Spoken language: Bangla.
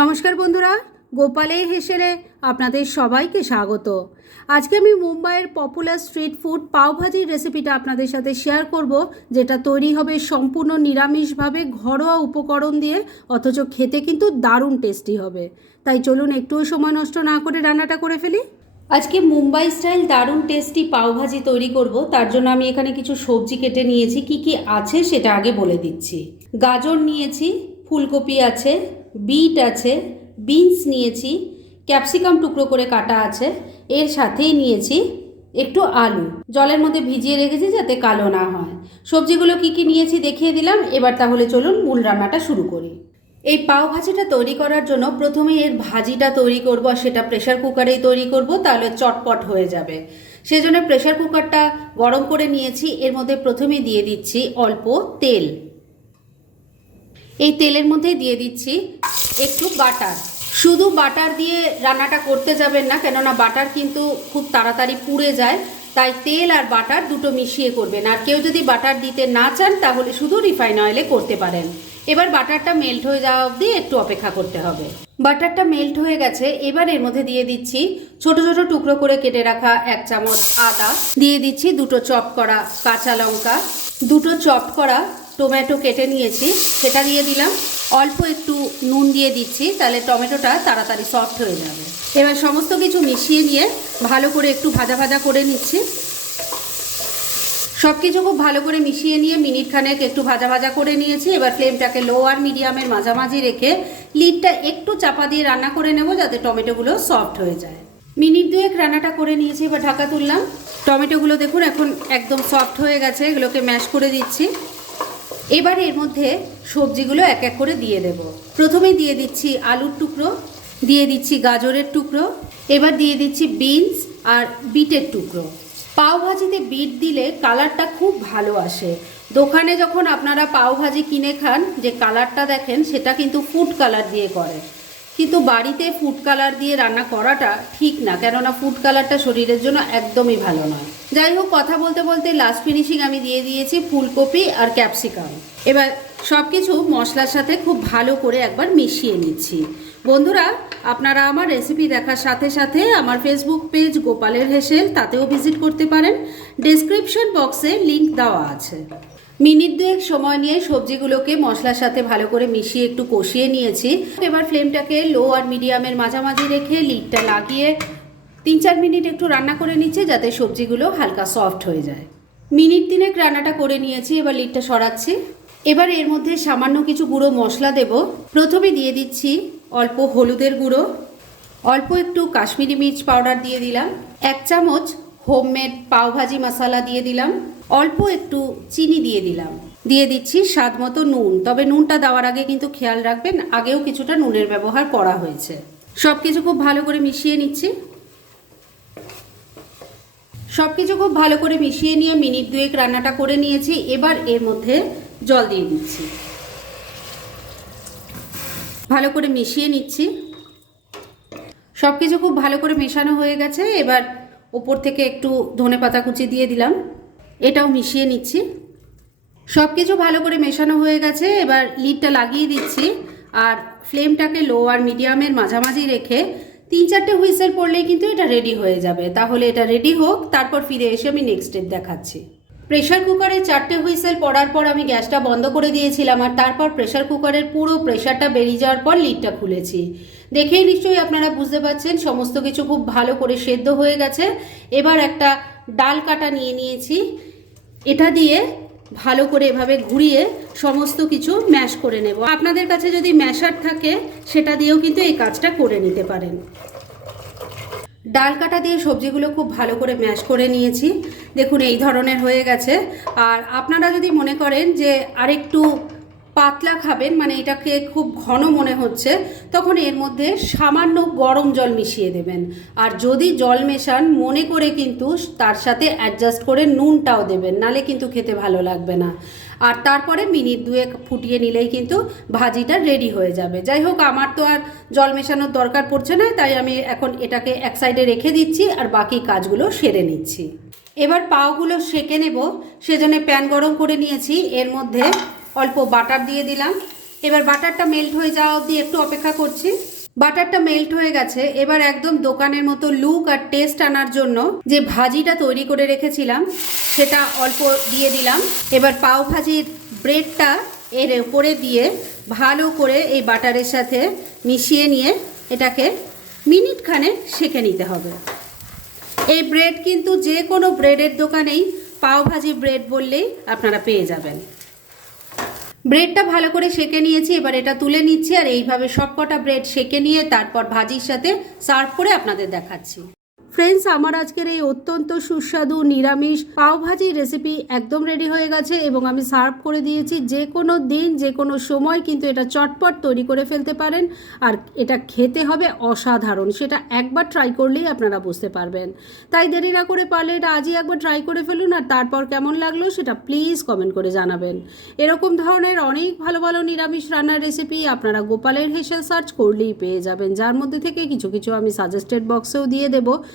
নমস্কার বন্ধুরা, গোপালে হেসেলে আপনাদের সবাইকে স্বাগত। আজকে আমি মুম্বাইয়ের পপুলার স্ট্রিট ফুড পাওভাজির রেসিপিটা আপনাদের সাথে শেয়ার করব, যেটা তৈরি হবে সম্পূর্ণ নিরামিষভাবে ঘরোয়া উপকরণ দিয়ে, অথচ খেতে কিন্তু দারুণ টেস্টি হবে। তাই চলুন একটুও সময় নষ্ট না করে রান্নাটা করে ফেলি। আজকে মুম্বাই স্টাইল দারুণ টেস্টি পাওভাজি তৈরি করব, তার জন্য আমি এখানে কিছু সবজি কেটে নিয়েছি, কি কি আছে সেটা আগে বলে দিচ্ছি। গাজর নিয়েছি, ফুলকপি আছে বিট আছে, বিনস নিয়েছি, ক্যাপসিকাম টুকরো করে কাটা আছে, এর সাথেই নিয়েছি একটু আলু। জলের মধ্যে ভিজিয়ে রেখেছি যাতে কালো না হয়। সবজিগুলো কি কি নিয়েছি দেখিয়ে দিলাম, এবার তাহলে চলুন মূল রান্নাটা শুরু করি। এই পাও ভাজিটা তৈরি করার জন্য প্রথমে এর ভাজিটা তৈরি করব আর সেটা প্রেশার কুকারেই তৈরি করব, তাহলে চটপট হয়ে যাবে। সেজন্য প্রেশার কুকারটা গরম করে নিয়েছি, এর মধ্যে প্রথমে দিয়ে দিচ্ছি অল্প তেল। এই তেলের মধ্যেই দিয়ে দিচ্ছি একটু বাটার। শুধু বাটার দিয়ে রান্নাটা করতে যাবেন না, কেননা বাটার কিন্তু খুব তাড়াতাড়ি পুড়ে যায়, তাই তেল আর বাটার দুটো মিশিয়ে করবেন। আর কেউ যদি বাটার দিতে না চান, তাহলে শুধু রিফাইন অয়েলে করতে পারেন। এবার বাটারটা মেল্ট হয়ে যাওয়া অবধি একটু অপেক্ষা করতে হবে। বাটারটা মেল্ট হয়ে গেছে, এবার এর মধ্যে দিয়ে দিচ্ছি ছোট ছোট টুকরো করে কেটে রাখা এক চামচ আদা। দিয়ে দিচ্ছি দুটো চপ করা কাঁচা লঙ্কা, দুটো চপ করা টমেটো কেটে নিয়েছি, সেটা দিয়ে দিলাম। অল্প একটু নুন দিয়ে দিচ্ছি, তাহলে টমেটোটা তাড়াতাড়ি সফট হয়ে যাবে। এবার সমস্ত কিছু মিশিয়ে নিয়ে ভালো করে একটু ভাজা ভাজা করে নিচ্ছি। সব কিছু খুব ভালো করে মিশিয়ে নিয়ে মিনিট খানেক একটু ভাজা ভাজা করে নিয়েছি। এবার ফ্লেমটাকে লো আর মিডিয়ামের মাঝামাঝি রেখে লিডটা একটু চাপা দিয়ে রান্না করে নেব যাতে টমেটোগুলো সফট হয়ে যায়। মিনিট দুয়েক রান্নাটা করে নিয়েছি, এবার ঢাকা তুললাম। টমেটোগুলো দেখুন, এখন একদম সফট হয়ে গেছে, এগুলোকে ম্যাশ করে দিচ্ছি। এবার এর মধ্যে সবজিগুলো এক এক করে দিয়ে দেব। প্রথমে দিয়ে দিচ্ছি আলুর টুকরো, দিয়ে দিচ্ছি গাজরের টুকরো, এবার দিয়ে দিচ্ছি বিনস আর বিটের টুকরো। পাও ভাজিতে বিট দিলে কালারটা খুব ভালো আসে। দোকানে যখন আপনারা পাওভাজি কিনে খান, যে কালারটা দেখেন, সেটা কিন্তু ফুড কালার দিয়ে করে। কিন্তু বাড়িতে ফুড কালার দিয়ে রান্না করাটা ঠিক না, কেননা ফুড কালারটা শরীরের জন্য একদমই ভালো নয়। যাই হোক, কথা বলতে বলতে লাস্ট ফিনিশিং আমি দিয়ে দিয়েছি ফুলকপি আর ক্যাপসিকাম এবার সব কিছু মশলার সাথে খুব ভালো করে একবার মিশিয়ে নিচ্ছি। বন্ধুরা, আপনারা আমার রেসিপি দেখার সাথে সাথে আমার ফেসবুক পেজ গোপালের হেসেল তাতেও ভিজিট করতে পারেন। ডেসক্রিপশন বক্সে লিংক দেওয়া আছে। মিনিট দুয়েক সময় নিয়ে সবজিগুলোকে মশলার সাথে ভালো করে মিশিয়ে একটু কষিয়ে নিয়েছি। এবার ফ্লেমটাকে লো আর মিডিয়ামের মাঝামাঝি রেখে লিডটা লাগিয়ে তিন চার মিনিট একটু রান্না করে নিচ্ছে যাতে সবজিগুলো হালকা সফট হয়ে যায়। মিনিট তিনেক রান্নাটা করে নিয়েছি, এবার লিডটা সরাচ্ছি। এবার এর মধ্যে সামান্য কিছু গুঁড়ো মশলা দেব। প্রথমে দিয়ে দিচ্ছি অল্প হলুদের গুঁড়ো। অল্প একটু কাশ্মীরি মির্চ পাউডার দিয়ে দিলাম। এক চামচ হোমমেড পাওভাজি মশলা দিয়ে দিলাম। অল্প একটু চিনি দিয়ে দিলাম। দিয়ে দিচ্ছি স্বাদ মতো নুন। তবে নুনটা দেওয়ার আগে কিন্তু খেয়াল রাখবেন, আগেও কিছুটা নুনের ব্যবহার করা হয়েছে। সব কিছু খুব ভালো করে মিশিয়ে নিচ্ছি। সব কিছু খুব ভালো করে মিশিয়ে নিয়ে মিনিট দুয়েক রান্নাটা করে নিয়েছি। এবার এর মধ্যে জল দিয়ে দিচ্ছি। ভালো করে মিশিয়ে নিচ্ছি। সব কিছু খুব ভালো করে মেশানো হয়ে গেছে। এবার ওপর থেকে একটু ধনে পাতা কুচি দিয়ে দিলাম। এটাও মিশিয়ে নিচ্ছি। সব কিছু ভালো করে মেশানো হয়ে গেছে। এবার লিডটা লাগিয়ে দিচ্ছি। আর ফ্লেমটাকে লো আর মিডিয়ামের মাঝামাঝি রেখে তিন চারটে হুইসেল পড়লেই কিন্তু এটা রেডি হয়ে যাবে। তাহলে এটা রেডি হোক, তারপর ফিরে এসে আমি নেক্সট স্টেপ দেখাচ্ছি। প্রেশার কুকারে চারটে হুইসেল পড়ার পর আমি গ্যাসটা বন্ধ করে দিয়েছিলাম আর তারপর প্রেশার কুকারের পুরো প্রেশারটা বেরিয়ে যাওয়ার পর লিডটা খুলেছি। দেখেই নিশ্চয়ই আপনারা বুঝতে পারছেন, সমস্ত কিছু খুব ভালো করে সেদ্ধ হয়ে গেছে। এবার একটা ডাল কাটা নিয়ে নিয়েছি। এটা দিয়ে ভালো করে এভাবে ঘুরিয়ে সমস্ত কিছু ম্যাশ করে নেব। আপনাদের কাছে যদি ম্যাশার থাকে, সেটা দিয়েও কিন্তু এই কাজটা করে নিতে পারেন। ডাল কাটা দিয়ে সবজিগুলো খুব ভালো করে ম্যাশ করে নিয়েছি। দেখুন, এই ধরনের হয়ে গেছে। আর আপনারা যদি মনে করেন যে আরেকটু পাতলা খাবেন মানে এটাকে খুব ঘন মনে হচ্ছে, তখন এর মধ্যে সামান্য গরম জল মিশিয়ে দেবেন। আর যদি জল মেশান, মনে করে কিন্তু তার সাথে অ্যাডজাস্ট করে নুনটাও দেবেন, নালে কিন্তু খেতে ভালো লাগবে না। আর তারপরে মিনিট দুয়েক ফুটিয়ে নিলেই কিন্তু ভাজিটা রেডি হয়ে যাবে। যাই হোক, আমার তো আর জল মেশানোর দরকার পড়ছে না, তাই আমি এখন এটাকে এক সাইডে রেখে দিচ্ছি, আর বাকি কাজগুলো সেরে নিচ্ছি। এবার পাওগুলো সেকে নেব। সেজন্য প্যান গরম করে নিয়েছি। এর মধ্যে অল্প বাটার দিয়ে দিলাম। এবার বাটারটা মেল্ট হয়ে যাওয়া অবধি একটু অপেক্ষা করছি। বাটারটা মেল্ট হয়ে গেছে। এবার একদম দোকানের মতো লুক আর টেস্ট আনার জন্য যে ভাজিটা তৈরি করে রেখেছিলাম, সেটা অল্প দিয়ে দিলাম। এবার পাও ভাজির ব্রেডটা এর উপরে দিয়ে ভালো করে এই বাটারের সাথে মিশিয়ে নিয়ে এটাকে মিনিট খানে সেঁকে নিতে হবে। এই ব্রেড কিন্তু যে কোনো ব্রেডের দোকানেই পাও ভাজি ব্রেড বললেই আপনারা পেয়ে যাবেন। ব্রেডটা ভালো করে সেঁকে নিয়েছি, এবার এটা তুলে নিচ্ছি আর এইভাবে সবকটা ব্রেড সেঁকে নিয়ে তারপর ভাজির সাথে সার্ভ করে আপনাদের দেখাচ্ছি। ফ্রেন্ডস আমার আজকের এই অত্যন্ত সুস্বাদু নিরামিষ পাওভাজি রেসিপি একদম রেডি হয়ে গেছে এবং আমি সার্ভ করে দিয়েছি। যে কোনো দিন, যে কোনো সময় কিন্তু এটা চটপট তৈরি করে ফেলতে পারেন। আর এটা খেতে হবে অসাধারণ। সেটা একবার ট্রাই করলেই আপনারা বুঝতে পারবেন। তাই দেরি না করে পারলে এটা আজই একবার ট্রাই করে ফেলুন আর তারপর কেমন লাগল সেটা প্লিজ কমেন্ট করে জানাবেন। এরকম ধরনের অনেক ভালো ভালো নিরামিষ রান্নার রেসিপি আপনারা গোপালের হেসেল সার্চ করলেই পেয়ে যাবেন। যার মধ্যে থেকে কিছু কিছু আমি সাজেস্টেড বক্সেও দিয়ে দেব।